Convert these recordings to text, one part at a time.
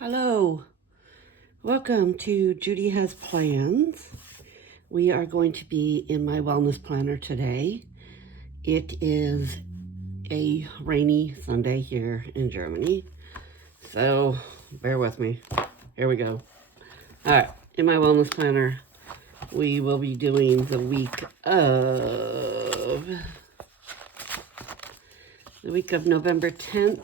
Hello, welcome to Judy Has Plans. We are going to be in my wellness planner today. It is a rainy Sunday here in Germany, so bear with me. Here we go. All right, in my wellness planner, we will be doing the week of November 10th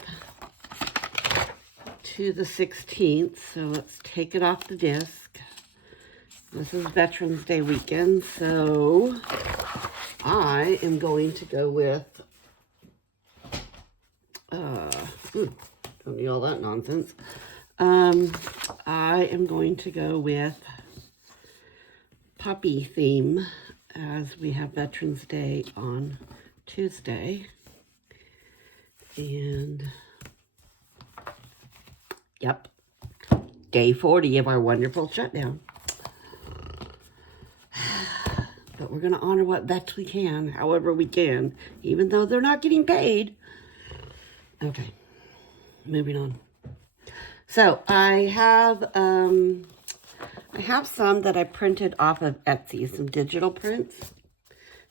to the 16th, so let's take it off the disc. This is Veterans Day weekend, so I am going to go with, don't need all that nonsense. I am going to go with puppy theme as we have Veterans Day on Tuesday. And yep, day 40 of our wonderful shutdown. But we're going to honor what vets we can, however we can, even though they're not getting paid. Okay, moving on. So I have some that I printed off of Etsy, some digital prints,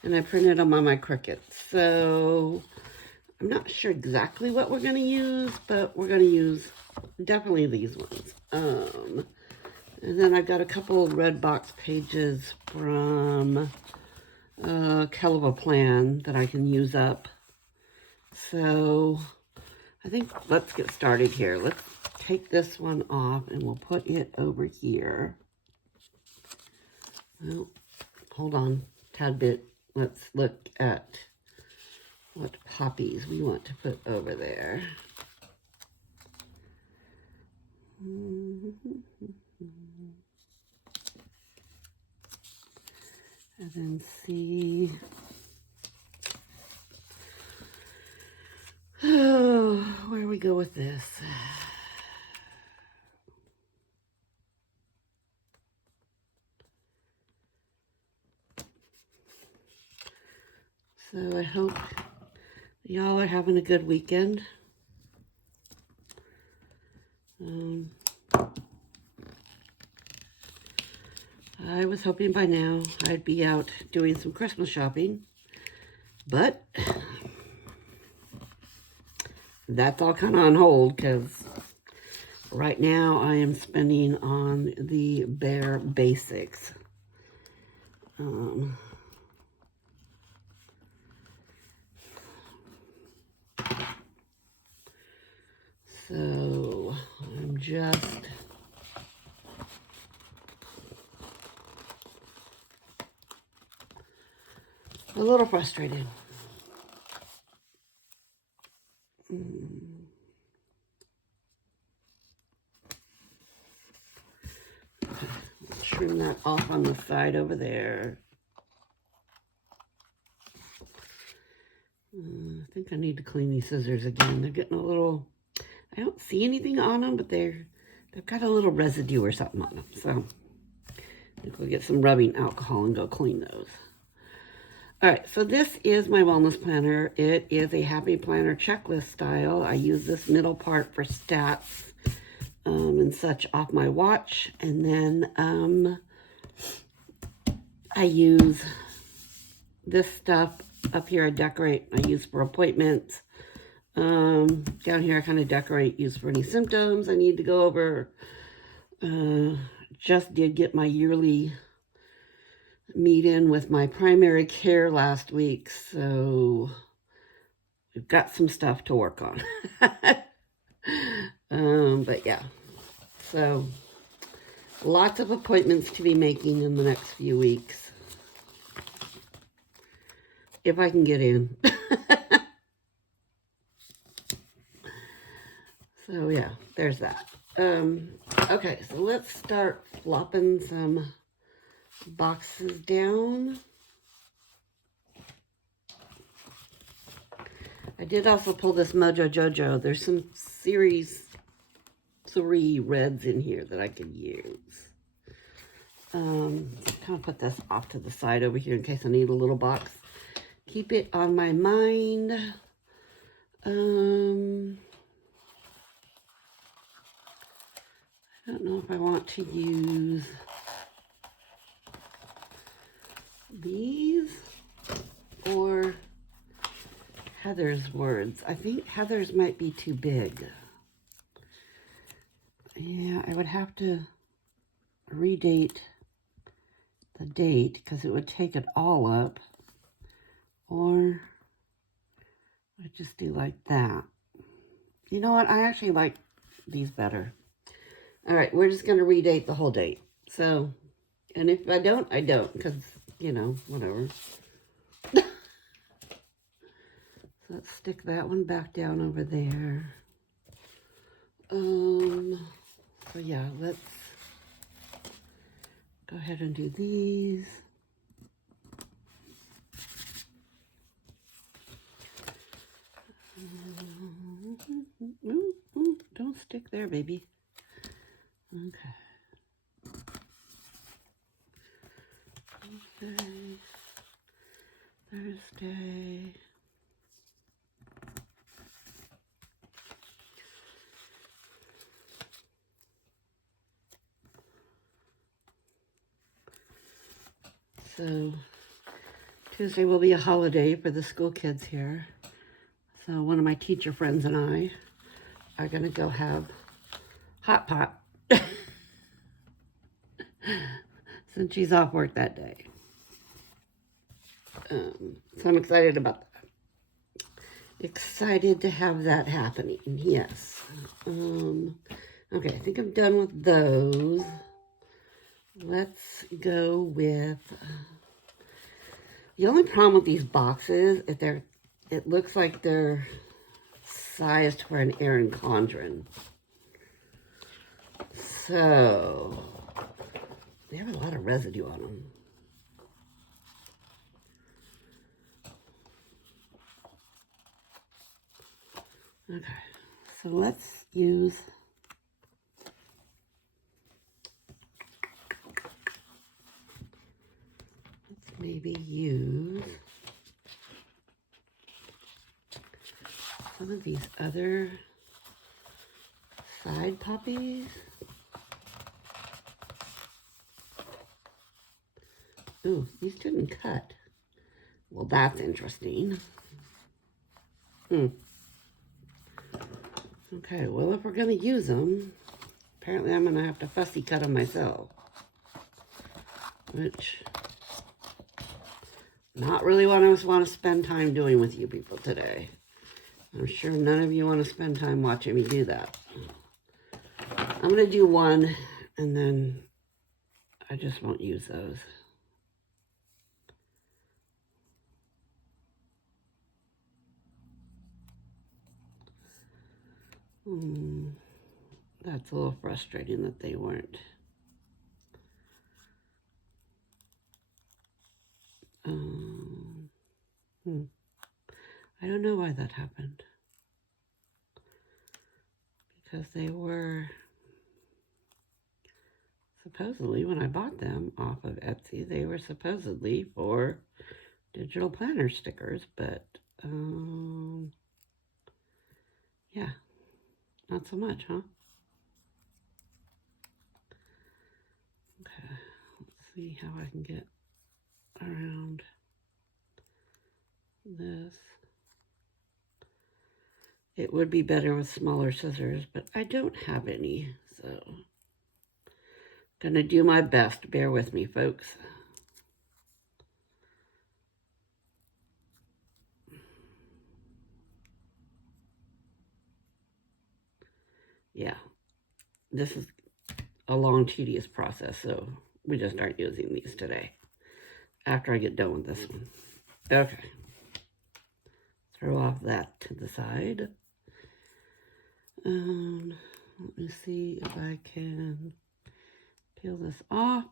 and I printed them on my Cricut. So I'm not sure exactly what we're going to use, but we're going to use definitely these ones. And then I've got a couple of red box pages from Hell of a Plan that I can use up. So I think let's get started here. Let's take this one off and we'll put it over here. Well, hold on a tad bit. Let's look at what poppies we want to put over there. And then see where we go with this. So I hope y'all are having a good weekend. I was hoping by now I'd be out doing some Christmas shopping, but that's all kind of on hold because right now I am spending on the bare basics. So I'm just a little frustrated. Trim that off on the side over there. I think I need to clean these scissors again. They're getting a little, I don't see anything on them, but they've got a little residue or something on them. So I think we'll get some rubbing alcohol and go clean those. All right, so this is my wellness planner. It is a happy planner checklist style. I use this middle part for stats and such off my watch. And then I use this stuff up here I decorate. I use for appointments. Down here I kind of decorate, use for any symptoms I need to go over. Just did get my yearly meet in with my primary care last week, so we've got some stuff to work on. But yeah, so lots of appointments to be making in the next few weeks, if I can get in. So yeah, there's that. Okay, so let's start flopping some boxes down. I did also pull this Mojo Jojo. There's some series 3 reds in here that I could use. Kind of put this off to the side over here in case I need a little box. Keep it on my mind. I don't know if I want to use these or Heather's words. I think Heather's might be too big. Yeah, I would have to redate the date because it would take it all up. Or I just do like that. You know what? I actually like these better. All right, we're just going to redate the whole date. So, and if I don't, I don't, because, you know, whatever. So let's stick that one back down over there. So yeah, let's go ahead and do these. Ooh, don't stick there, baby. Okay. Thursday. Thursday. So Tuesday will be a holiday for the school kids here. So one of my teacher friends and I are going to go have hot pot since she's off work that day. So I'm excited about that. Excited to have that happening, yes. Okay, I think I'm done with those. Let's go with... the only problem with these boxes is it looks like they're sized for an Erin Condren. So, they have a lot of residue on them. Okay, so let's use... let's maybe use some of these other side poppies. Ooh, these didn't cut. Well, that's interesting. Okay, well, if we're going to use them, apparently I'm going to have to fussy cut them myself. Which, not really what I want to spend time doing with you people today. I'm sure none of you want to spend time watching me do that. I'm going to do one, and then I just won't use those. That's a little frustrating that they weren't. I don't know why that happened. Because they were supposedly, when I bought them off of Etsy, they were supposedly for digital planner stickers, but yeah, not so much, huh? Okay, let's see how I can get around this. It would be better with smaller scissors, but I don't have any, so gonna do my best. Bear with me, folks. Yeah, this is a long, tedious process, so we just aren't using these today after I get done with this one. Okay. Throw off that to the side. Let me see if I can peel this off.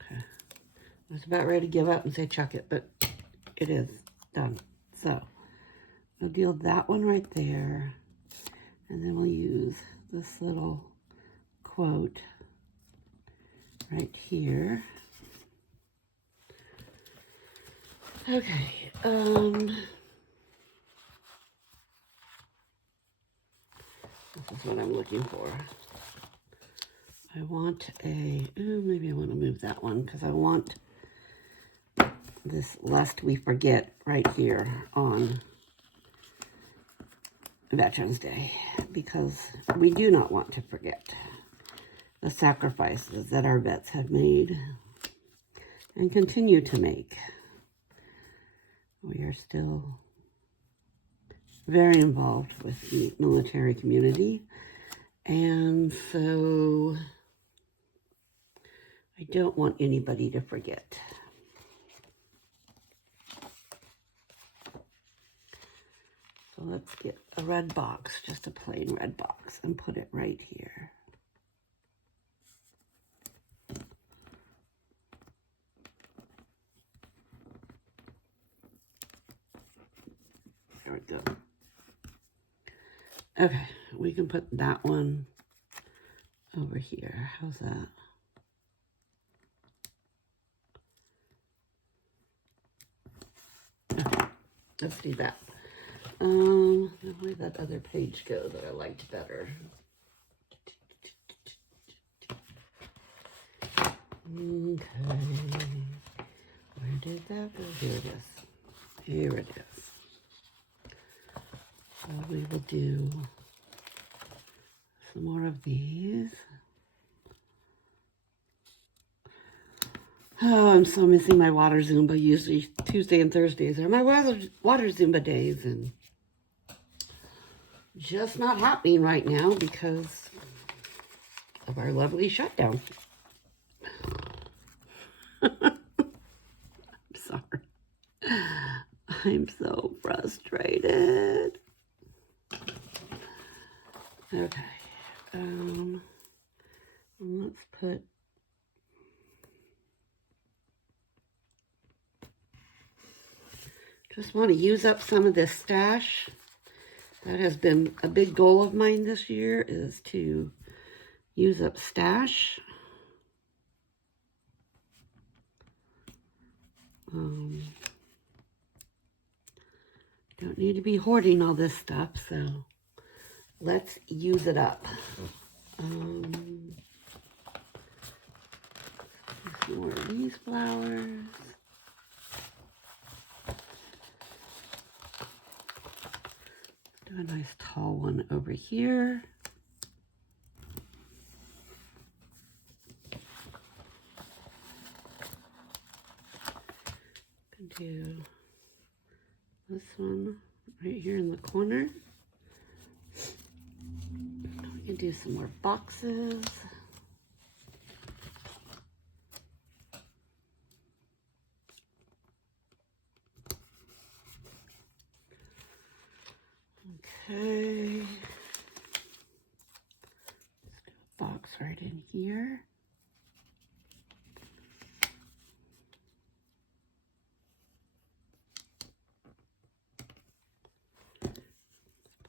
Okay. I was about ready to give up and say chuck it, but it is done. So we'll deal that one right there. And then we'll use this little quote right here. Okay. is what I'm looking for. I want maybe I want to move that one because I want this Lest We Forget right here on Veterans Day, because we do not want to forget the sacrifices that our vets have made and continue to make. We are still very involved with the military community, and so I don't want anybody to forget. So let's get a red box, just a plain red box, and put it right here. There we go. Okay, we can put that one over here. How's that? Okay, let's do that. Where'd that other page go that I liked better? Okay. Where did that go? Here it is. Here it is. So we will do some more of these. Oh, I'm so missing my water Zumba. Usually Tuesday and Thursdays are my water Zumba days, and just not happening right now because of our lovely shutdown. I'm sorry. I'm so frustrated. Okay. Let's put just want to use up some of this stash. That has been a big goal of mine this year, is to use up stash. Don't need to be hoarding all this stuff, so let's use it up. More of these flowers. Do a nice tall one over here. Do this one right here in the corner. We can do some more boxes. Okay. Let's do a box right in here.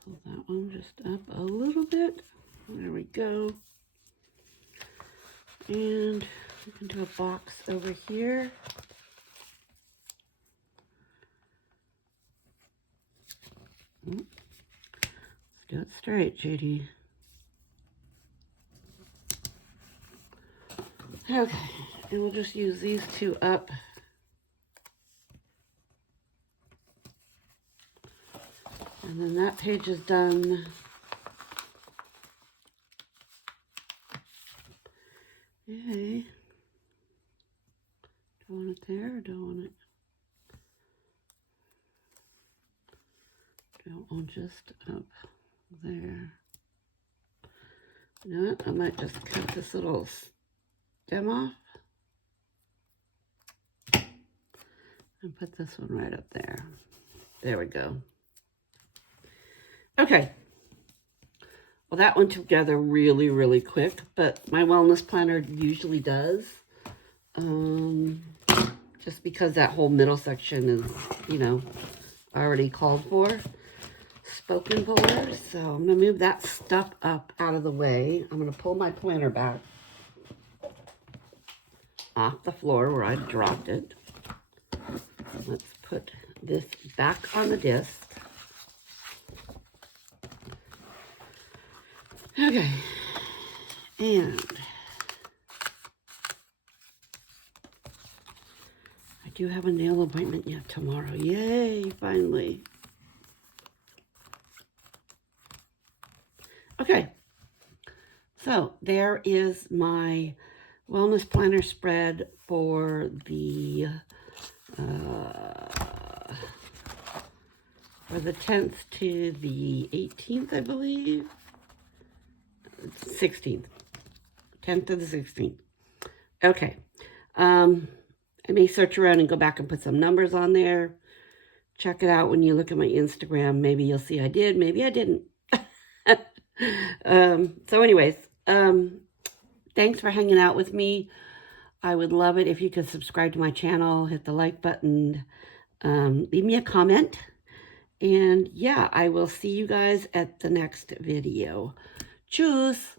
Pull that one just up a little bit. There we go. And we can do a box over here. Let's do it straight, JD. Okay, and we'll just use these two up. And then that page is done. Yay. Do I want it there or do I want it? Do I want just up there? You know what? I might just cut this little stem off and put this one right up there. There we go. Okay. Well, that went together really, really quick, but my wellness planner usually does. Just because that whole middle section is, you know, already called for. Spoken for. So I'm going to move that stuff up out of the way. I'm going to pull my planner back off the floor where I dropped it. Let's put this back on the disc. Okay. And I do have a nail appointment yet tomorrow. Yay, finally. Okay. So there is my wellness planner spread for the 10th to the 18th, I believe. 16th. 10th to the 16th. Okay. I may search around and go back and put some numbers on there. Check it out when you look at my Instagram. Maybe you'll see I did, maybe I didn't. So anyways, thanks for hanging out with me. I would love it if you could subscribe to my channel, hit the like button, leave me a comment. And yeah, I will see you guys at the next video. Tschüss.